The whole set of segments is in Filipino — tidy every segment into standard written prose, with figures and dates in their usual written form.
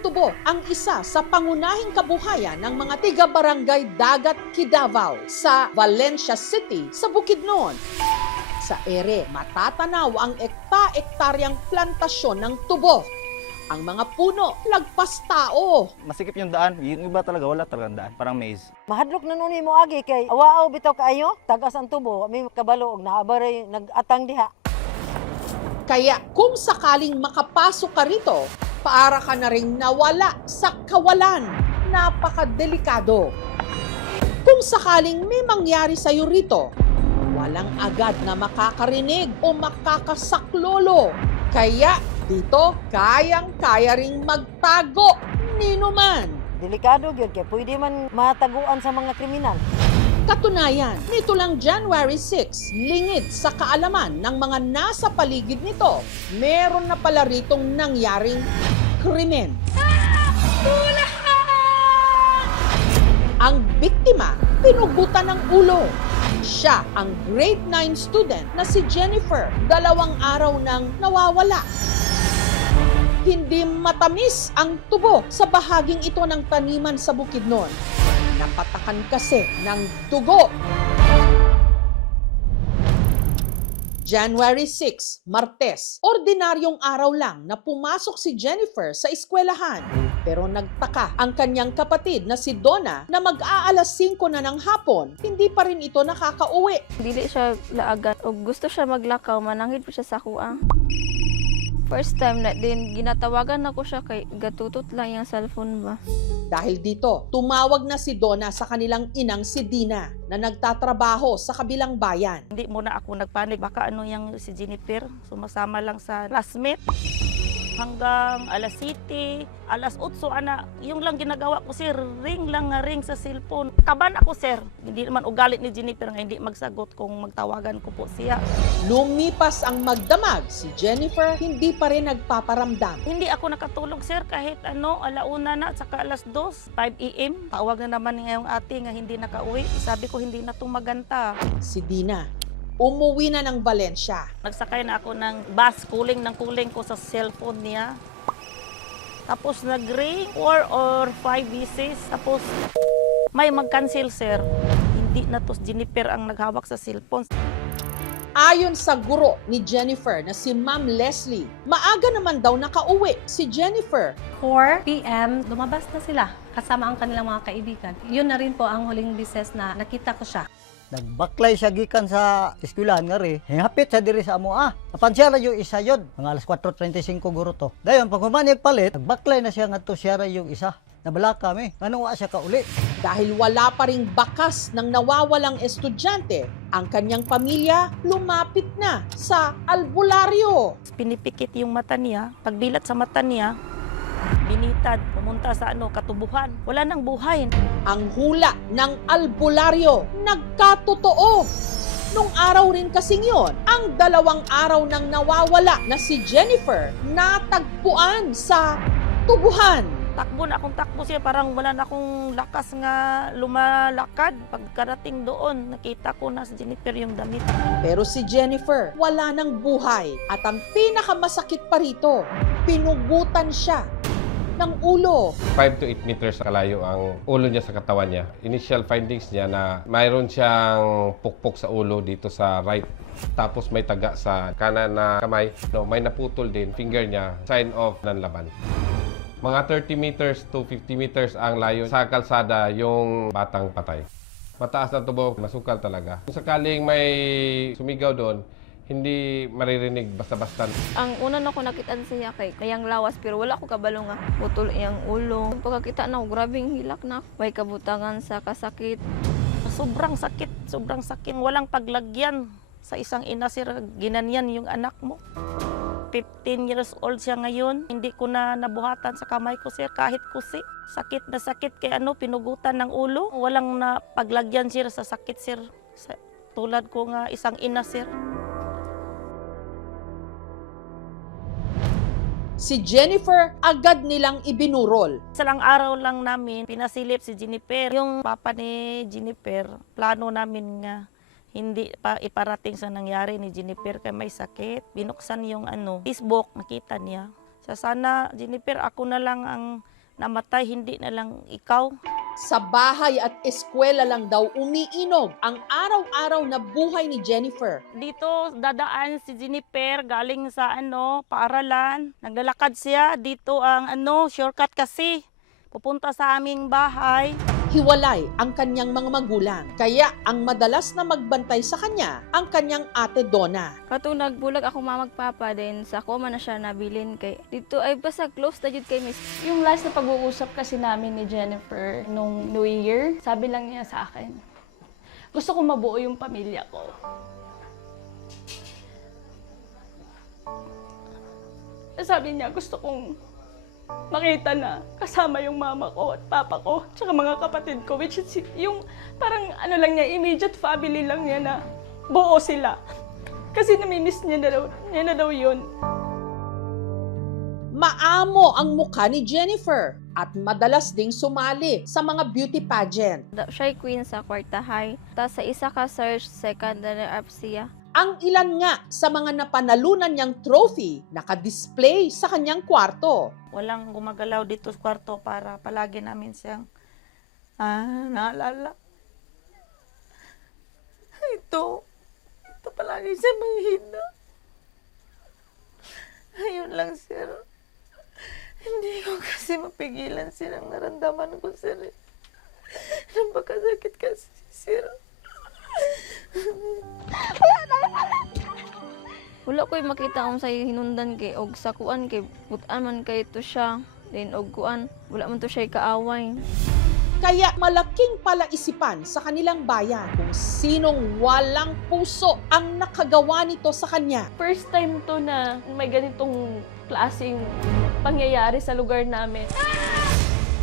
Tumutubo ang isa sa pangunahing kabuhayan ng mga tiga-barangay Dagat Kidavao sa Valencia City sa Bukidnon. Sa ere, matatanaw ang ekta-ektaryang plantasyon ng tubo. Ang mga puno, lagpas tao. Masikip yung daan. Yung iba talaga, wala talagang daan. Parang maze. Mahadlok na nun mo agi kay awaaw bitaw kaayo, tagas ang tubo, may kabalo og naabaray nag-atang diha. Kaya kung sakaling makapasok ka rito, para ka na ring nawala sa kawalan. Napakadelikado. Kung sakaling may mangyari sa'yo rito, walang agad na makakarinig o makakasaklolo. Kaya dito, kayang-kaya ring magtago nino man. Delikado gyud kay pwede man mataguan sa mga kriminal. Katunayan, nito lang January 6, lingid sa kaalaman ng mga nasa paligid nito, meron na pala ritong nangyaring krimen. Ang biktima, pinugutan ng ulo. Siya ang grade 9 student na si Jennifer, 2 araw nang nawawala. Hindi matamis ang tubo sa bahaging ito ng taniman sa Bukidnon. Napatakan kasi ng dugo. January 6, Martes, ordinaryong araw lang na pumasok si Jennifer sa eskwelahan. Pero nagtaka ang kanyang kapatid na si Donna na mag-aalas 5 na ng hapon, hindi pa rin ito nakakauwi. Dili siya laagan o gusto siya maglakaw, manangid po siya sa kuha. First time na din, ginatawagan ako siya kay gatutot lang yung cellphone ba. Dahil dito, tumawag na si Donna sa kanilang inang si Dina na nagtatrabaho sa kabilang bayan. Hindi muna ako nagpanik, baka ano yung si Jennifer, sumasama lang sa classmate. Hanggang alas 7, alas 8, ana, yung lang ginagawa ko, sir, ring lang nga ring sa cellphone. Kaban ako, sir. Hindi naman ugalit ni Jennifer nga hindi magsagot kung magtawagan ko po siya. Lumipas ang magdamag, si Jennifer hindi pa rin nagpaparamdam. Hindi ako nakatulog, sir, kahit ano, alauna na, saka alas 2, 5 AM. Tawag na naman ngayong ate nga hindi nakauwi. Sabi ko, hindi na itong maganta. Si Dina, umuwi na ng Valencia. Nagsakay na ako ng bus, kuling ko sa cellphone niya. Tapos nag-ring 4 or 5 beses. Tapos may mag-cancel, sir. Hindi na to Jennifer ang naghawak sa cellphone. Ayon sa guro ni Jennifer na si Ma'am Leslie, maaga naman daw nakauwi si Jennifer. 4 p.m. lumabas na sila kasama ang kanilang mga kaibigan. Yun na rin po ang huling bises na nakita ko siya. Nagbaklay siya gikan sa eskwelahan nga ri. Hingapit siya diri sa amo Napansya ra yung isa yun. Mga alas 4:35 guro to. Dayon pag human palit, nagbaklay na siya ngadto siya ra yung isa. Nabalaka mi. Ano wa siya kauli? Dahil wala pa ring bakas ng nawawalang estudyante, ang kanyang pamilya lumapit na sa albularyo. Pinipikit yung mata niya. Pagbilat sa mata niya, binitad, pumunta sa katubuhan. Wala nang buhay. Ang hula ng albularyo nagkatotoo. Nung araw rin kasing yon, ang 2 araw nang nawawala na si Jennifer natagpuan sa tubuhan. Takbo na akong takbo siya, parang wala na akong lakas nga lumalakad. Pagkarating doon, nakita ko na si Jennifer yung damit. Pero si Jennifer wala nang buhay at ang pinakamasakit pa rito, pinugutan siya ng ulo. 5 to 8 meters kalayo ang ulo niya sa katawan niya. Initial findings niya na mayroon siyang pukpok sa ulo dito sa right. Tapos may taga sa kanan na kamay. No, may naputol din finger niya, sign of nanlaban. Mga 30 meters to 50 meters ang layo sa kalsada yung batang patay. Mataas na tubo, masukal talaga. Kung sakaling may sumigaw doon, hindi maririnig basta-basta. Ang una na ko nakita siya kay kayang lawas pero wala ko kabalo nga putol iyang ulo. Pagkakita na ko, grabing hilak na. May kabutangan sa kasakit. Sobrang sakit. Walang paglagyan sa isang ina, sir. Ginanyan yung anak mo. 15 years old siya ngayon. Hindi ko na nabuhatan sa kamay ko, sir, kahit kusi. Sakit na sakit kay pinugutan ng ulo. Walang na paglagyan, sir, sa sakit, sir. Tulad ko nga isang ina, sir. Si Jennifer agad nilang ibinurol. Salang araw lang namin pinasilip si Jennifer. Yung papa ni Jennifer, plano namin nga hindi pa iparating sa nangyari ni Jennifer kay may sakit. Binuksan yung Facebook, nakita niya. Sana, Jennifer, ako na lang ang namatay, hindi na lang ikaw. Sa bahay at eskwela lang daw umiinog ang araw-araw na buhay ni Jennifer. Dito dadaan si Jennifer galing sa paaralan. Naglalakad siya dito ang shortcut kasi pupunta sa aming bahay. Hiwalay ang kanyang mga magulang, kaya ang madalas na magbantay sa kanya ang kanyang ate Donna. Katong nagbulag ako magpapa din sa ako man na siya nabilin kay dito ay basta close na jud kay miss. Yung last na pag-uusap kasi namin ni Jennifer nung New Year, sabi lang niya sa akin, gusto ko mabuo yung pamilya ko. Sabi niya, gusto kong makita na kasama yung mama ko at papa ko, tsaka mga kapatid ko, which is yung parang lang niya, immediate family lang niya na buo sila. Kasi namimiss niya na daw yun. Maamo ang mukha ni Jennifer at madalas ding sumali sa mga beauty pageant. Siya'y queen sa kwartahay. Tas sa isa ka search, second runner-up siya. Ang ilan nga sa mga napanalunan niyang trophy nakadisplay sa kanyang kwarto. Walang gumagalaw dito sa kwarto para palagi namin siyang naalala. Ito palagi siya mahina. Ayun lang, sir. Hindi ko kasi mapigilan silang naramdaman ko, sir. Napakasakit kasi, sir. Wala ko'y makita kung sa'yo hinundan kay og sa kuan kay butan man kay to siya. Then og kuan, wala man to siya kaaway. Kaya malaking palaisipan sa kanilang bayan kung sinong walang puso ang nakagawa nito sa kanya. First time to na may ganitong klaseng pangyayari sa lugar namin.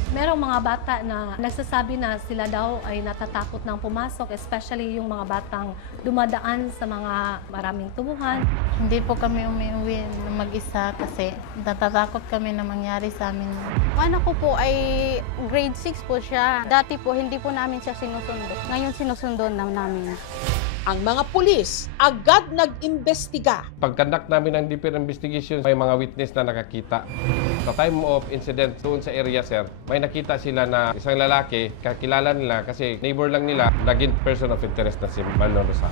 Merong mga bata na nagsasabi na sila daw ay natatakot nang pumasok, especially yung mga batang dumadaan sa mga maraming tubuhan. Hindi po kami umuwi na mag-isa kasi natatakot kami na mangyari sa amin. Anak ko po ay grade 6 po siya. Dati po hindi po namin siya sinusundo. Ngayon sinusundo na namin. Ang mga pulis agad nag-imbestiga. Pag-conduct namin ng deeper investigation, may mga witness na nakakita. Sa time of incident doon sa area, sir, may nakita sila na isang lalaki, kakilala nila kasi neighbor lang nila, naging person of interest na si Marlon Rosao.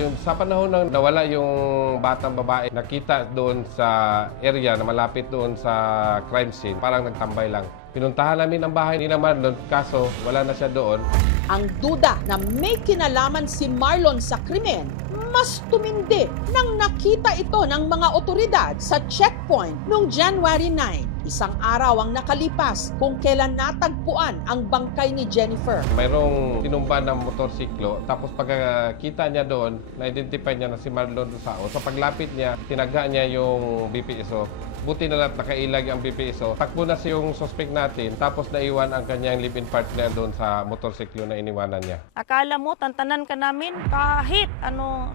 Yung sa panahon na nawala yung batang babae, nakita doon sa area na malapit doon sa crime scene, parang nagtambay lang. Pinuntahan namin ang bahay ni Marlon, kaso wala na siya doon. Ang duda na may kinalaman si Marlon sa krimen, mas tumindi nang nakita ito ng mga otoridad sa checkpoint noong January 9. Isang araw ang nakalipas kung kailan natagpuan ang bangkay ni Jennifer. Mayroong tinumba ng motorsiklo, tapos pagkakita niya doon, na-identify niya na si Marlon Rosao. Sa paglapit niya, tinaga niya yung BPSO. Buti na lang nakailag ang BPSO. Takbo na yung suspect natin, tapos naiwan ang kanyang live-in partner doon sa motorsiklo na iniwanan niya. Akala mo, tantanan ka namin kahit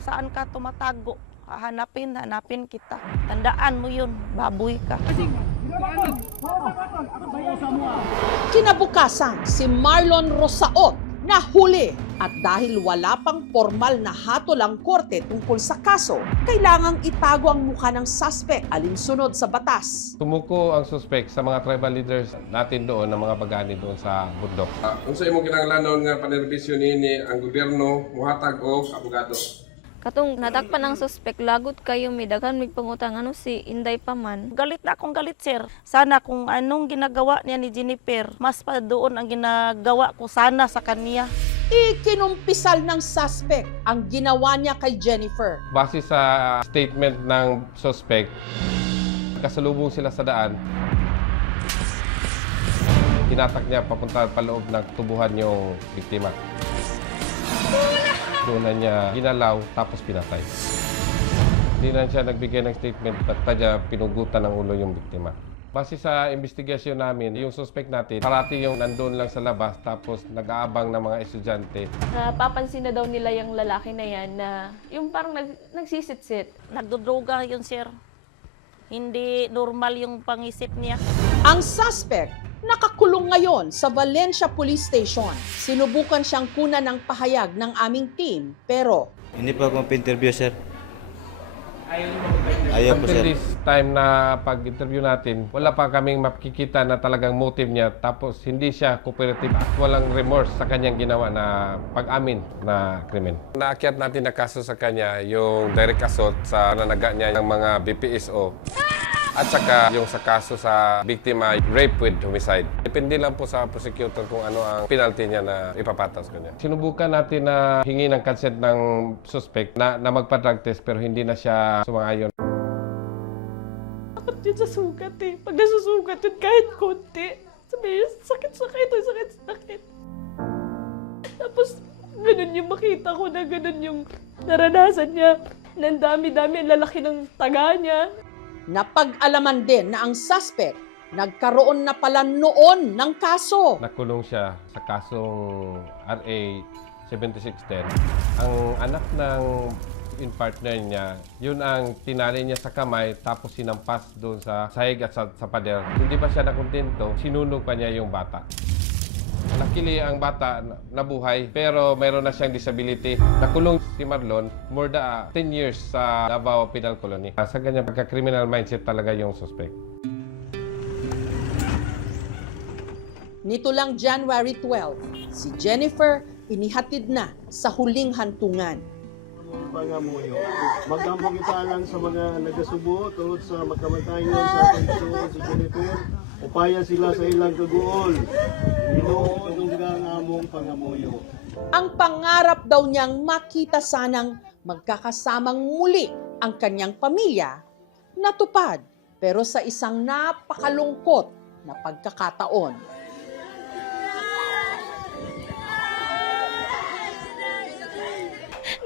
saan ka tumatago. Hanapin kita. Tandaan mo yun, baboy ka. Kinabukasan, si Marlon Rosao nahuli at dahil wala pang formal na hatol ang korte tungkol sa kaso, kailangang itago ang mukha ng suspect alinsunod sa batas. Tumuko ang suspect sa mga tribal leaders natin doon, ng mga bagani doon sa bundok. Kung sa imong kinahanglanon nga panerbisyon ini ang gobyerno muhatag og abogado. Katong natakpan ang suspect, lagot kayo may daghan may pangutang si Inday pa man. Galit na akong galit, sir. Sana kung anong ginagawa niya ni Jennifer, mas pa doon ang ginagawa ko sana sa kanya. Ikinumpisal ng suspect ang ginawa niya kay Jennifer. Base sa statement ng suspect, kasalubong sila sa daan. Tinatak niya papunta paloob ng tubuhan yung biktima. Doon na niya ginalaw, tapos pinatay. Hindi na siya nagbigay ng statement at niya pinugutan ng ulo yung biktima. Base sa investigasyon namin, yung suspect natin, parati yung nandun lang sa labas, tapos nag-aabang ng mga estudyante. Napapansin na daw nila yung lalaki na yan na yung parang nagsisit-sit. Nagdodroga yun, sir. Hindi normal yung pangisip niya. Ang suspect nakakulong ngayon sa Valencia Police Station. Sinubukan siyang kunan ng pahayag ng aming team, pero Hindi pa ako ma-interview, sir. Ayaw po, Until sir. this time na pag-interview natin, wala pa kaming makikita na talagang motive niya. Tapos hindi siya cooperative at walang remorse sa kanyang ginawa na pag-amin na krimen. Naakyat natin na kaso sa kanya yung direct assault sa nanaga niya ng mga BPSO. At saka yung sa kaso sa biktima, rape with homicide. Depende lang po sa prosecutor kung ano ang penalty niya na ipapatas ko niya. Sinubukan natin na hingi ng consent ng suspect na magpa-drug test pero hindi na siya sumang-ayon. Takot yun sa sugat eh. Pag nasusugat yun kahit konti, sabi yun, sakit. Tapos, ganun yung makita ko na ganun yung naranasan niya. Na ang dami-dami, ang lalaki ng taga niya. Napag-alaman din na ang suspect nagkaroon na pala noon ng kaso. Nakulong siya sa kasong RA 7610. Ang anak ng in-partner niya, yun ang tinali niya sa kamay tapos sinampas doon sa sahig at sa pader. Hindi pa siya nakontento, sinunog pa niya yung bata. Luckily, ang bata nabuhay pero mayroon na siyang disability. Nakulong si Marlon more than 10 years sa Davao Penal Colony. Sa ganyang pagka-criminal mindset talaga yung suspect. Nito lang January 12, si Jennifer inihatid na sa huling hantungan. Pangamuyo. Magdambong kita lang sa mga nagasubo tungod sa magkamatayon sa kondisyon si Jennifer. Upaya sila sa ilang kaguol. Ginoo ang among pangamuyo. Ang pangarap daw niyang makita sanang magkakasamang muli ang kanyang pamilya, natupad pero sa isang napakalungkot na pagkakataon.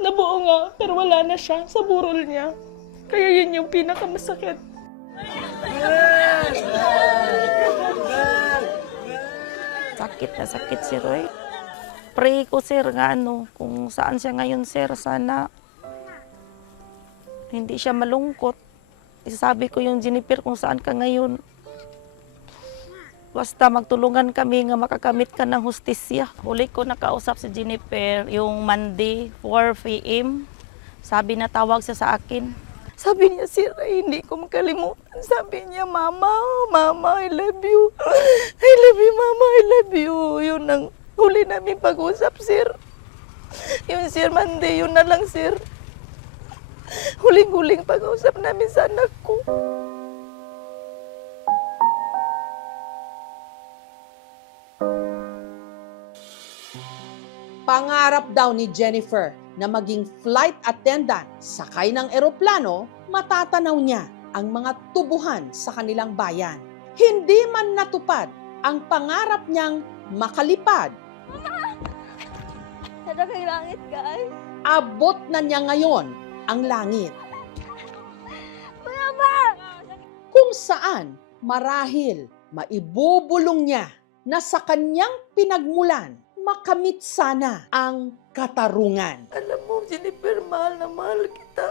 Nabuo nga, pero wala na siya sa burol niya. Kaya yun yung pinakamasakit. Sakit na sakit si Roy. Pray ko, sir, nga kung saan siya ngayon, sir, sana hindi siya malungkot. Isasabi ko yung Jennifer kung saan ka ngayon. Basta magtulungan kami nga makakamit ka ng hustisya. Uli ko nakausap si Jennifer yung Monday, 4 p.m. Sabi na tawag siya sa akin. Sabi niya, sir, hindi ko makalimutan. Sabi niya, Mama, I love you. I love you, Mama, I love you. Yun ang huli namin pag-usap, sir. Yung sir, Monday, yun na lang, sir. Huling-huling pag-usap namin sa anak ko. Pangarap daw ni Jennifer na maging flight attendant sakay ng eroplano, matatanaw niya ang mga tubuhan sa kanilang bayan. Hindi man natupad ang pangarap niyang makalipad. Sada kay langit, guys. Abot na niya ngayon ang langit. Mama! Kung saan marahil maibubulong niya na sa kanyang pinagmulan makamit sana ang katarungan. Alam mo, Jennifer, mahal na mahal kita.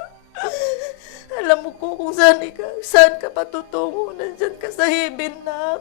Alam mo kung saan ka patutungo. Nandyan ka sa heaven na.